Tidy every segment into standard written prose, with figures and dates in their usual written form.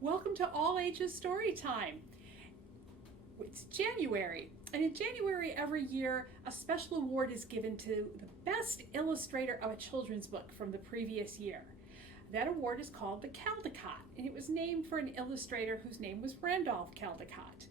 Welcome to All Ages Storytime. It's January, and in January every year, a special award is given to the best illustrator of a children's book from the previous year. That award is called the Caldecott, and it was named for an illustrator whose name was Randolph Caldecott.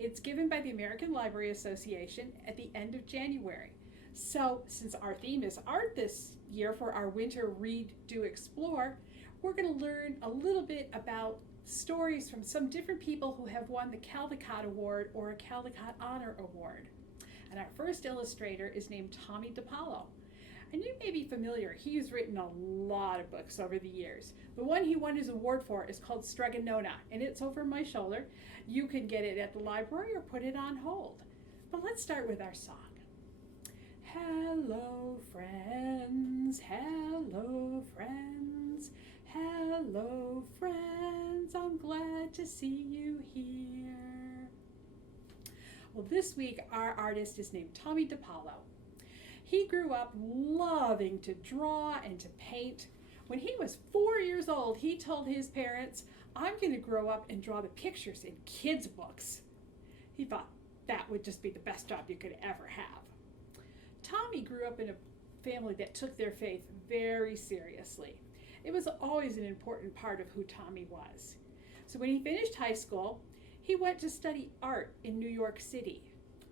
It's given by the American Library Association at the end of January. So, since our theme is art this year for our winter Read, Do, Explore, we're going to learn a little bit about stories from some different people who have won the Caldecott Award or a Caldecott Honor Award. And our first illustrator is named Tomie dePaola. And you may be familiar, he's written a lot of books over the years. The one he won his award for is called Stregonona, and it's over my shoulder. You can get it at the library or put it on hold. But let's start with our song. Hello friends, hello friends, hello friends, I'm glad to see you here. Well, this week our artist is named Tomie dePaola. He grew up loving to draw and to paint. When he was 4 years old, he told his parents, I'm going to grow up and draw the pictures in kids' books. He thought that would just be the best job you could ever have. Tomie grew up in a family that took their faith very seriously. It was always an important part of who Tomie was. So when he finished high school, he went to study art in New York City.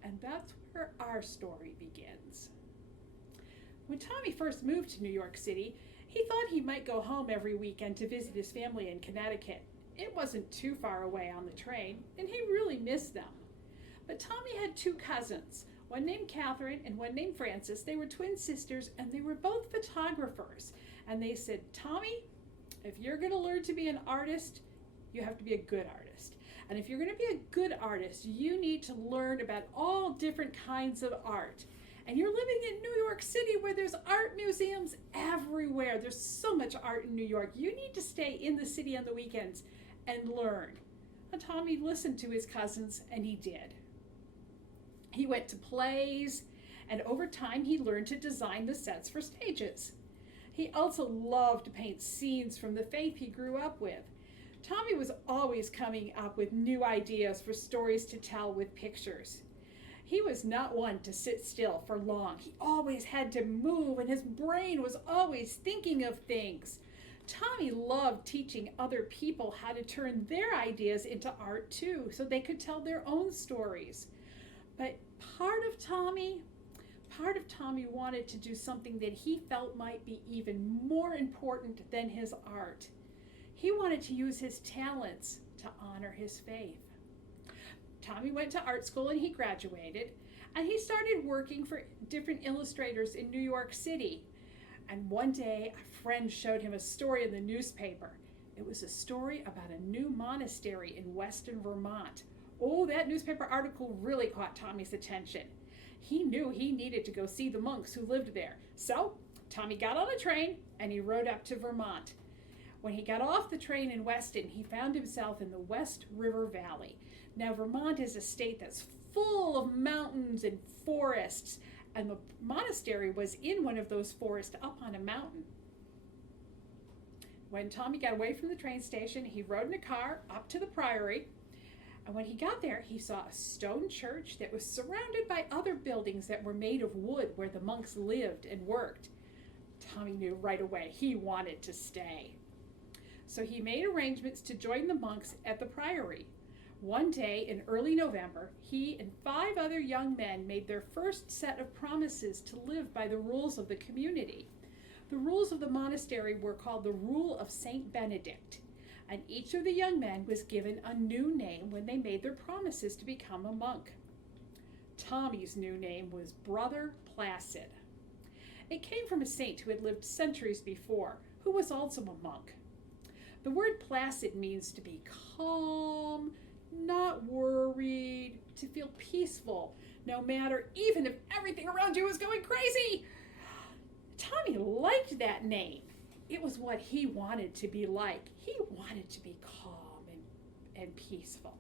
And that's where our story begins. When Tomie first moved to New York City, he thought he might go home every weekend to visit his family in Connecticut. It wasn't too far away on the train, and he really missed them. But Tomie had two cousins, one named Catherine and one named Frances. They were twin sisters, and they were both photographers. And they said, Tomie, if you're going to learn to be an artist, you have to be a good artist. And if you're going to be a good artist, you need to learn about all different kinds of art. And you're living in New York City where there's art museums everywhere. There's so much art in New York. You need to stay in the city on the weekends and learn. And Tomie listened to his cousins, and he did. He went to plays, and over time he learned to design the sets for stages. He also loved to paint scenes from the faith he grew up with. Tomie was always coming up with new ideas for stories to tell with pictures. He was not one to sit still for long. He always had to move, and his brain was always thinking of things. Tomie loved teaching other people how to turn their ideas into art too, so they could tell their own stories. But part of Tomie wanted to do something that he felt might be even more important than his art. He wanted to use his talents to honor his faith. Tomie went to art school and he graduated, and he started working for different illustrators in New York City. And one day a friend showed him a story in the newspaper. It was a story about a new monastery in western Vermont. Oh, that newspaper article really caught Tomie's attention. He knew he needed to go see the monks who lived there. So Tomie got on a train and he rode up to Vermont. When he got off the train in Weston, he found himself in the West River Valley. Now, Vermont is a state that's full of mountains and forests, and the monastery was in one of those forests up on a mountain. When Tomie got away from the train station, he rode in a car up to the priory, and when he got there, he saw a stone church that was surrounded by other buildings that were made of wood where the monks lived and worked. Tomie knew right away he wanted to stay. So he made arrangements to join the monks at the priory. One day in early November, he and 5 other young men made their first set of promises to live by the rules of the community. The rules of the monastery were called the Rule of Saint Benedict, and each of the young men was given a new name when they made their promises to become a monk. Tomie's new name was Brother Placid. It came from a saint who had lived centuries before, who was also a monk. The word placid means to be calm, not worried, to feel peaceful, no matter, even if everything around you is going crazy. Tomie liked that name. It was what he wanted to be like. He wanted to be calm and peaceful.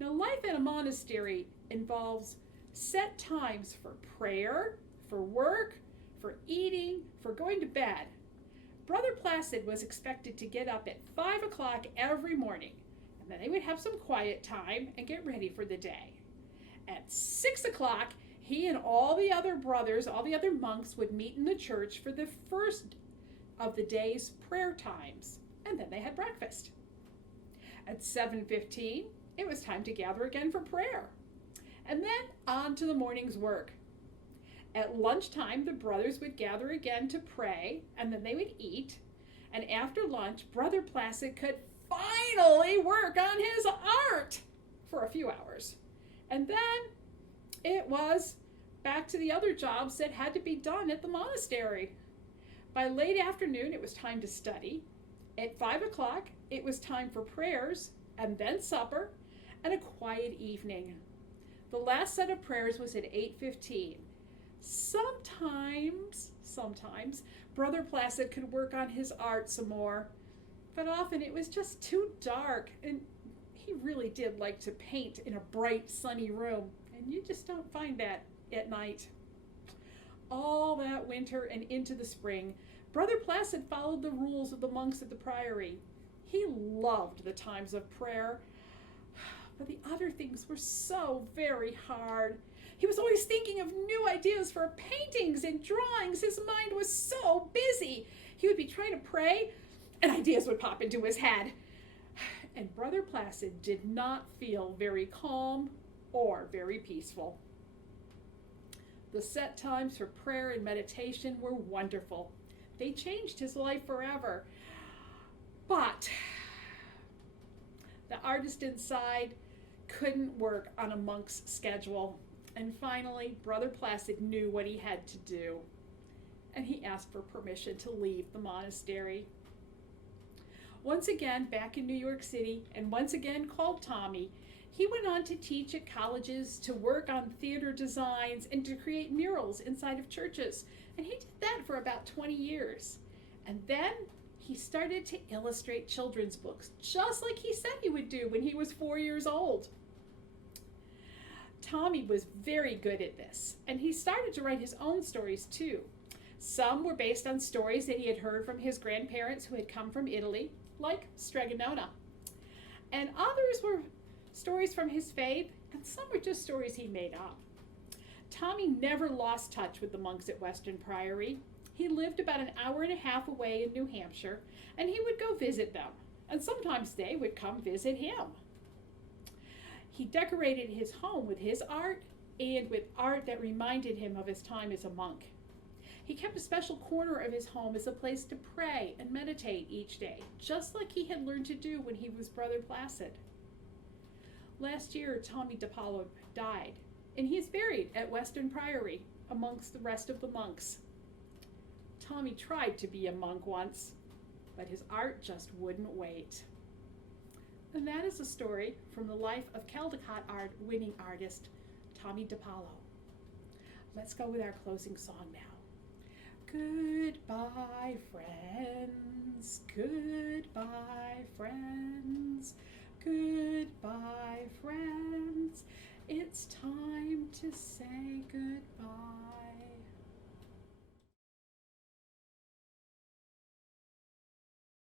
Now, life at a monastery involves set times for prayer, for work, for eating, for going to bed. Brother Placid was expected to get up at 5 o'clock every morning, and then they would have some quiet time and get ready for the day. At 6 o'clock, he and all the other brothers, all the other monks, would meet in the church for the first of the day's prayer times, and then they had breakfast. At 7:15, it was time to gather again for prayer, and then on to the morning's work. At lunchtime, the brothers would gather again to pray, and then they would eat, and after lunch, Brother Placid could finally work on his art for a few hours. And then it was back to the other jobs that had to be done at the monastery. By late afternoon, it was time to study. At 5 o'clock, it was time for prayers, and then supper, and a quiet evening. The last set of prayers was at 8:15. Sometimes, Brother Placid could work on his art some more, but often it was just too dark, and he really did like to paint in a bright, sunny room, and you just don't find that at night. All that winter and into the spring, Brother Placid followed the rules of the monks at the priory. He loved the times of prayer, but the other things were so very hard. He was always thinking of new ideas for paintings and drawings. His mind was so busy. He would be trying to pray, and ideas would pop into his head. And Brother Placid did not feel very calm or very peaceful. The set times for prayer and meditation were wonderful. They changed his life forever. But the artist inside couldn't work on a monk's schedule. And finally, Brother Placid knew what he had to do, and he asked for permission to leave the monastery. Once again, back in New York City, and once again called Tomie, he went on to teach at colleges, to work on theater designs, and to create murals inside of churches. And he did that for about 20 years. And then he started to illustrate children's books, just like he said he would do when he was 4 years old. Tomie was very good at this, and he started to write his own stories too. Some were based on stories that he had heard from his grandparents who had come from Italy, like Stregonona. And others were stories from his faith, and some were just stories he made up. Tomie never lost touch with the monks at Western Priory. He lived about an hour and a half away in New Hampshire, and he would go visit them, and sometimes they would come visit him. He decorated his home with his art and with art that reminded him of his time as a monk. He kept a special corner of his home as a place to pray and meditate each day, just like he had learned to do when he was Brother Placid. Last year, Tomie Depaolo died, and he is buried at Western Priory amongst the rest of the monks. Tomie tried to be a monk once, but his art just wouldn't wait. And that is a story from the life of Caldecott-winning artist Tomie Depaolo. Let's go with our closing song now. Goodbye, friends. Goodbye, friends. Goodbye, friends. It's time to say goodbye.